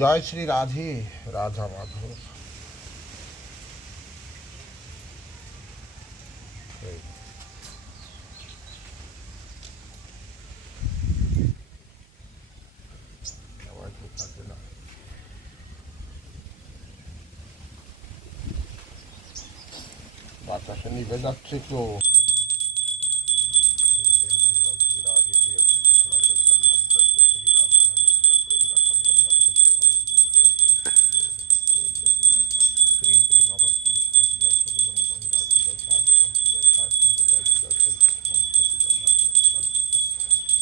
জয় শ্রী রাধে রাধা মাধব। বাতাসে নিভে যাচ্ছে তো।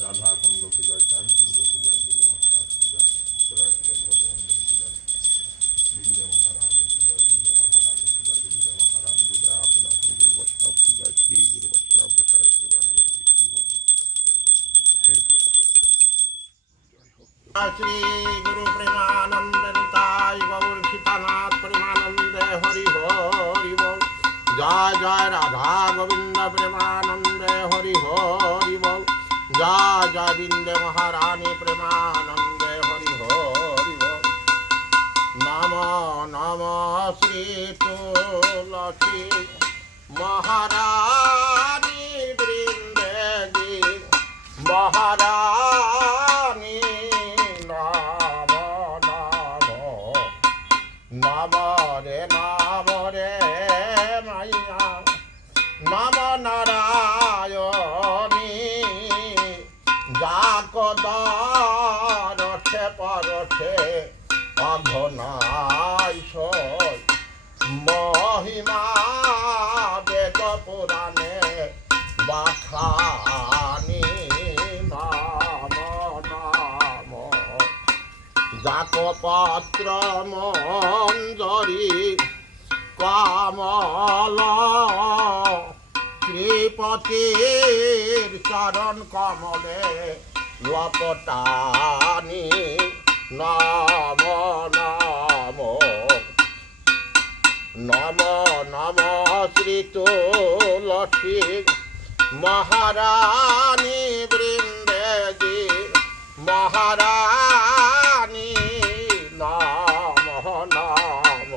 রাধা কুণ্ড কি জয়, শ্যাম কুণ্ড কি জয়, গিরি মহারাজ কি জয়, বৃন্দে মহারানী কি জয়, বৃন্দে মহারানী কি জয়, বৃন্দে মহারানী কি জয়, আপন আপন গুরু বৈষ্ণব কি জয়, শ্রী গুরু বৈষ্ণব গোসাই প্রেমানন্দে হরি বল। হে শ্রী গুরু প্রেমানন্দে নিতাই গৌর সীতানাথ প্রেমানন্দে হরি হরি বল। জয় জয় রাধা গোবিন্দ প্রেমানন্দে হরি হরি বল। জয় জয় বৃন্দে মহারানী প্রেমানন্দে হরি হরি বল। নম নম শ্রী তুলসী মহারানী বৃন্দে জি মহারানী নম নম নম রে মাইয়া নম নারায়ণী যাকদরছে পরছে অঘনাই মহিমা বেদ পুরাণে বাখানি নাম নাম জাকপত্র মঞ্জরি কমল শ্রীপতির চরণ কমলে লপটানি নম নম নম নম শ্রী তুলসী মহারানী বৃন্দে জি মহারানী নম নম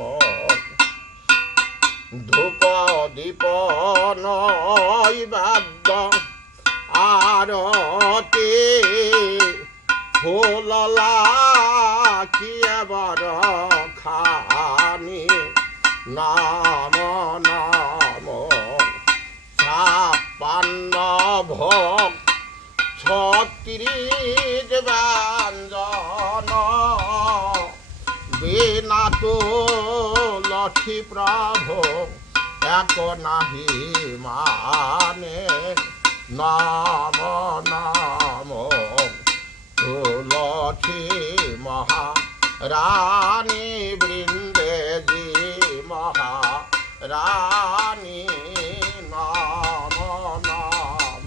ধূপ দীপ নৈবেদ্য আরতি ফুললা কিয়ে বর খানি নাম নাম ছাপ্পান্ন ভোগ ৩৬ ব্যঞ্জন বিনা তুলসী প্রভু এক নাহি মানে নাম নাম তুলসী মহারানী বৃন্দে জি মহারানী নাম নাম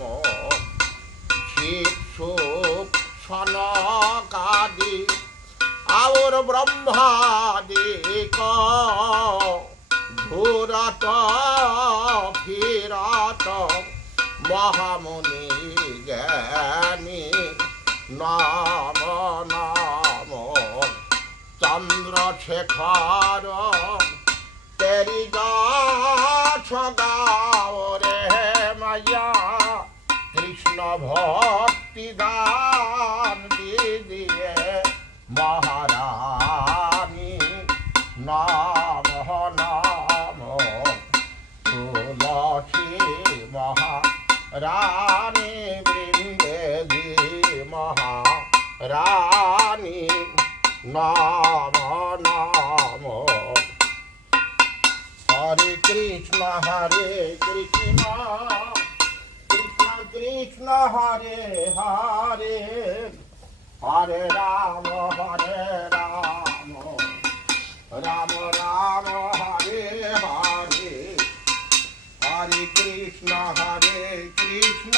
শিব সুখ সনকাদি और ब्रह्मादिक धूरत फिरत महामुनि ज्ञानी नाम नाम चंद्रशेखर तेरी गाछ गाओ रे मैया कृष्ण भक्ति दान दीजिए महारानी नाम नाम तुलसी महारानी बृंदे जी महारानी नाम नाम हरे कृष्ण कृष्ण कृष्ण हरे हरे हरे राम राम राम हरे हरे हरे कृष्ण कृष्ण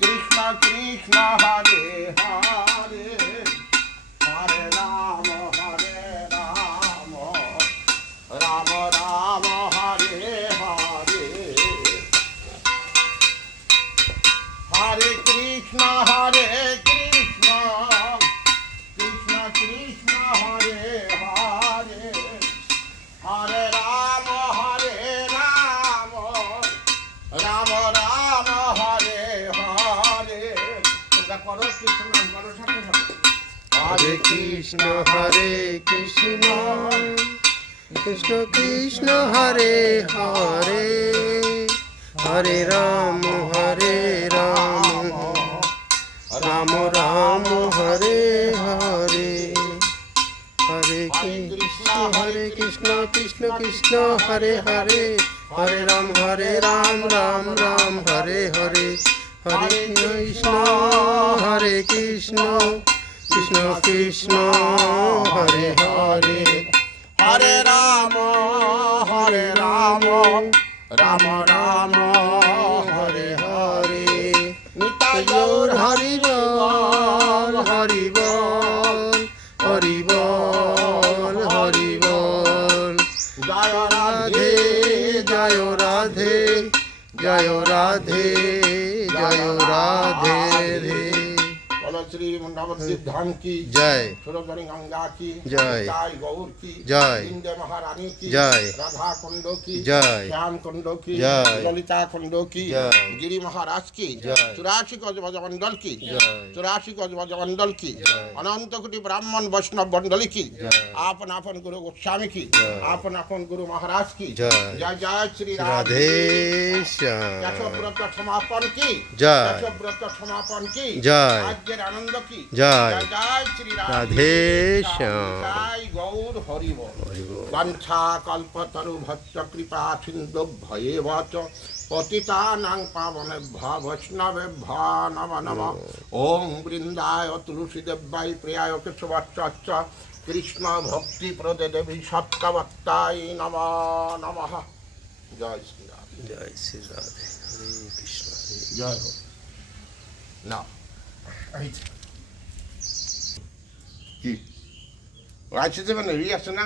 कृष्ण कृष्ण हरे हरे हरे राम राम राम हरे हरे हरे कृष्ण कृष्ण कृष्ण कृष्ण হরে কৃষ্ণ কৃষ্ণ কৃষ্ণ হরে হরে হরে রাম রাম রাম হরে হরে হরে কৃষ্ণ কৃষ্ণ কৃষ্ণ হরে হরে হরে রাম রাম রাম হরে হরে হরে কৃষ্ণ কৃষ্ণ কৃষ্ণ হরে হরে হরে রাম রাম রাম হরে হরে নিতাই গৌর হরি বল হরি বল হরি বল হরি বল জয় রাধে জয় রাধে জয় রাধে জয় রাধে রে बोलो श्री नवद्वीप धाम की जय, सुरधरी गंगा की जय, गौर की जय, इंद्र महारानी की जय, राधा कुंडो की जय, श्याम कुंडो की जय, ललिता कुंडो की जय, गिरी महाराज की जय, 84 गज मंडल की जय, 84 गज मंडल की अनंत कोटि ब्राह्मण वैष्णव मंडली की आपन आपन गुरु गोस्वामी की आपन आपन गुरु महाराज की जय जय श्री राधे श्याम व्रत समापन की जय व्रत समापन की जय आनंद की जय जय श्री राधे श्याम जय गौर हरि बोल वंशा कल्पतरु भक्त कृपा सिंधु भयेवच पतितानां पावनेभ्यो वैष्णवेभ्यो नमो नमः ओम वृंदाय तुलसी देव्यै प्रियाय केशवाच्च कृष्ण भक्ति प्रदे देवी सत्कवत्ताय नमो नमः जय श्री राधे हरे कृष्ण जय हो ना কি রাইছে দেবেন রি আছে না